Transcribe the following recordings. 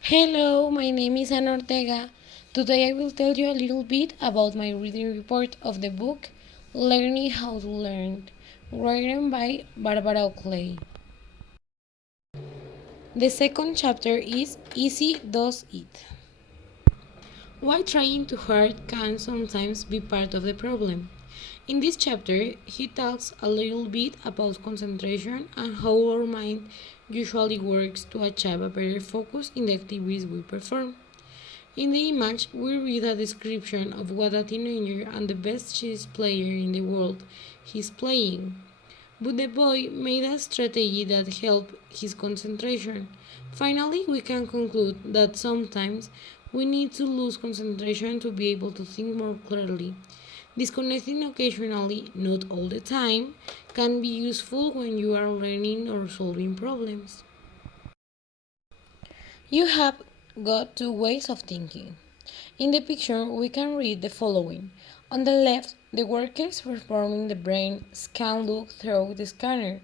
Hello, my name is Ana Ortega. Today I will tell you a little bit about my reading report of the book Learning How to Learn, written by Barbara Oakley. The second chapter is Easy Does It. Why trying too hard can sometimes be part of the problem. In this chapter, he talks a little bit about concentration and how our mind usually works to achieve a better focus in the activities we perform. In the image, we read a description of what a teenager and the best chess player in the world is playing. But the boy made a strategy that helped his concentration. Finally, we can conclude that sometimes we need to lose concentration to be able to think more clearly. Disconnecting occasionally, not all the time, can be useful when you are learning or solving problems. You have got two ways of thinking. In the picture, we can read the following. On the left, the workers performing the brain scan look through the scanner.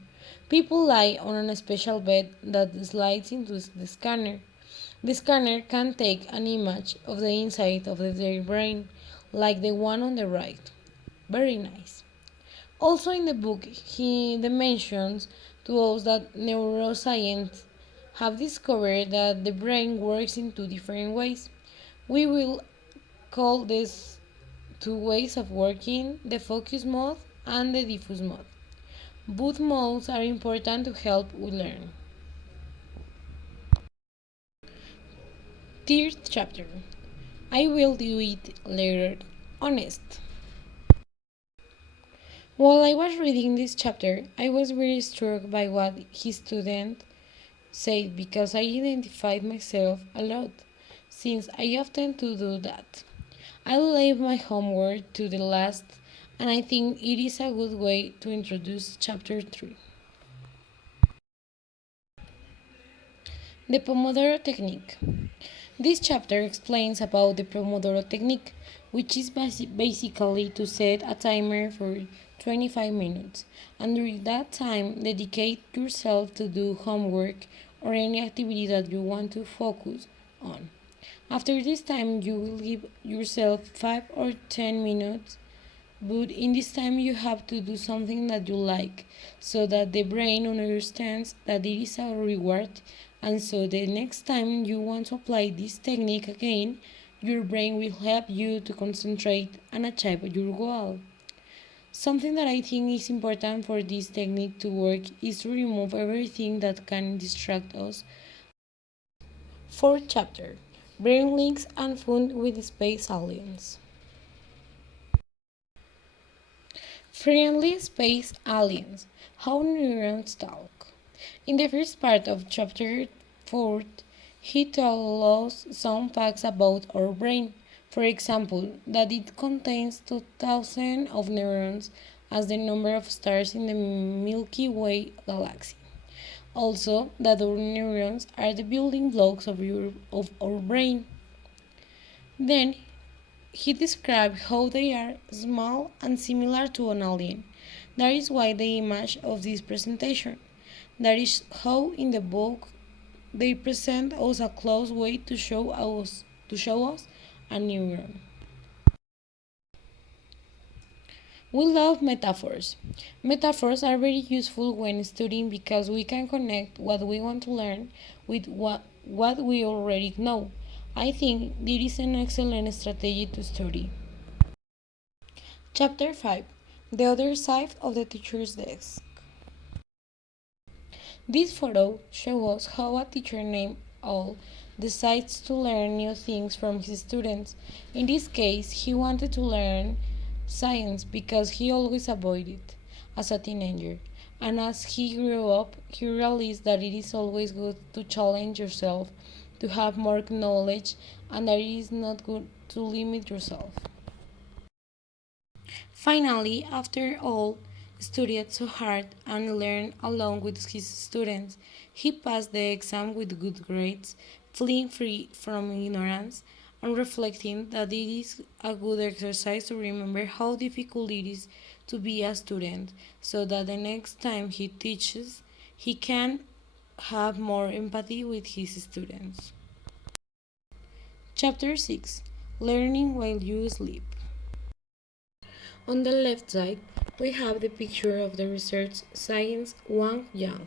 People lie on a special bed that slides into the scanner. The scanner can take an image of the inside of their brain, like the one on the right. Very nice. Also in the book, he mentions to us that neuroscience have discovered that the brain works in two different ways. We will call these two ways of working the focus mode and the diffuse mode. Both modes are important to help we learn. Third chapter. I will do it later. Honest. While I was reading this chapter, I was very struck by what his student said because I identified myself a lot, since I often do that. I leave my homework to the last, and I think it is a good way to introduce chapter 3. The Pomodoro Technique. This chapter explains about the Pomodoro Technique, which is basically to set a timer for 25 minutes, and during that time, dedicate yourself to do homework or any activity that you want to focus on. After this time, you will give yourself 5 or 10 minutes, but in this time, you have to do something that you like so that the brain understands that it is a reward, and so the next time you want to apply this technique again, your brain will help you to concentrate and achieve your goal. Something that I think is important for this technique to work is to remove everything that can distract us. Fourth chapter. Brain links and fun with space aliens. Friendly space aliens. How neurons talk. In the first part of chapter 4, he told us some facts about our brain. For example, that it contains 2000 of neurons as the number of stars in the Milky Way galaxy. Also, that our neurons are the building blocks of our brain. Then he described how they are small and similar to an alien. That is why the image of this presentation. That is how in the book they present us a close way to show us a neuron. We love metaphors. Metaphors are very useful when studying because we can connect what we want to learn with what we already know. I think this is an excellent strategy to study. Chapter 5. The Other Side of the Teacher's Desk. This photo shows us how a teacher named Al decides to learn new things from his students. In this case, he wanted to learn science because he always avoided it as a teenager. And as he grew up, he realized that it is always good to challenge yourself, to have more knowledge, and that it is not good to limit yourself. Finally, after all studied so hard and learned along with his students, he passed the exam with good grades, feeling free from ignorance and reflecting that it is a good exercise to remember how difficult it is to be a student, so that the next time he teaches, he can have more empathy with his students. Chapter 6. Learning while you sleep. On the left side, we have the picture of the research science Wang Yang,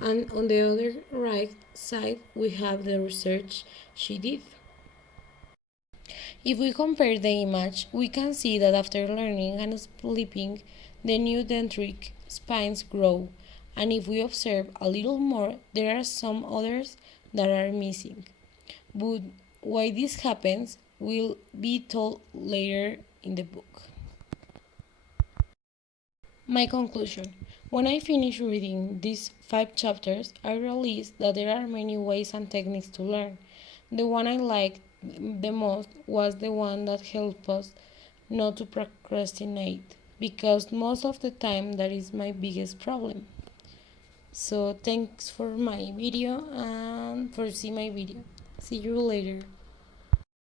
and on the other right side, we have the research she did. If we compare the image, we can see that after learning and sleeping, the new dendritic spines grow, and if we observe a little more, there are some others that are missing. But why this happens will be told later in the book. My conclusion. When I finished reading these 5 chapters, I realized that there are many ways and techniques to learn. The one I liked the most was the one that helped us not to procrastinate, because most of the time that is my biggest problem. So thanks for my video and for seeing my video. See you later.